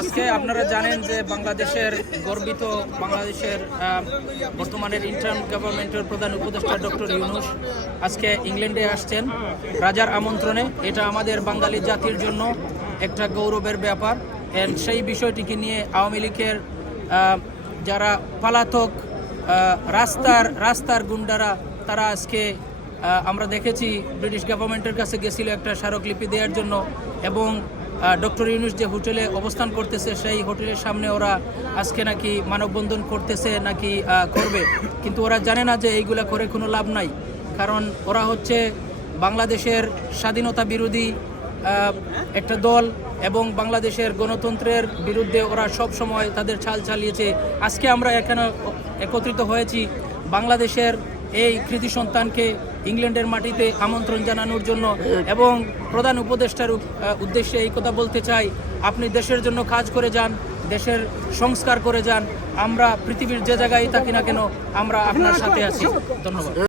আজকে আপনারা জানেন যে বাংলাদেশের গর্বিত বাংলাদেশের বর্তমানের ইন্টার্ন গভর্নমেন্টের প্রধান উপদেষ্টা ডক্টর ইউনুস আজকে ইংল্যান্ডে আসছেন। রাজার আমন্ত্রণে। এটা আমাদের বাঙালি জাতির জন্য একটা গৌরবের ব্যাপার। এন্ড সেই বিষয়টিকে নিয়ে আওয়ামী লীগের যারা পালাতক রাস্তার রাস্তার গুন্ডারা, তারা আজকে আমরা দেখেছি ব্রিটিশ গভর্নমেন্টের কাছে গেছিল একটা স্মারকলিপি দেওয়ার জন্য এবং ডক্টর ইউনুস যে হোটেলে অবস্থান করতেছে, সেই হোটেলের সামনে ওরা আজকে নাকি মানববন্ধন করতেছে, নাকি করবে। কিন্তু ওরা জানে না যে এইগুলা করে কোনো লাভ নাই। কারণ ওরা হচ্ছে বাংলাদেশের স্বাধীনতা বিরোধী একটা দল এবং বাংলাদেশের গণতন্ত্রের বিরুদ্ধে ওরা সব সময় তাদের ছাল চালিয়েছে। আজকে আমরা এখানে একত্রিত হয়েছি বাংলাদেশের এই কৃতি সন্তানকে ইংল্যান্ডের মাটিতে আমন্ত্রণ জানানোর জন্য এবং প্রধান উপদেষ্টার উদ্দেশ্যে এই কথা বলতে চাই। আপনি দেশের জন্য কাজ করে যান, দেশের সংস্কার করে যান। আমরা পৃথিবীর যে জায়গায় থাকি না কেন, আমরা আপনার সাথে আছি। ধন্যবাদ।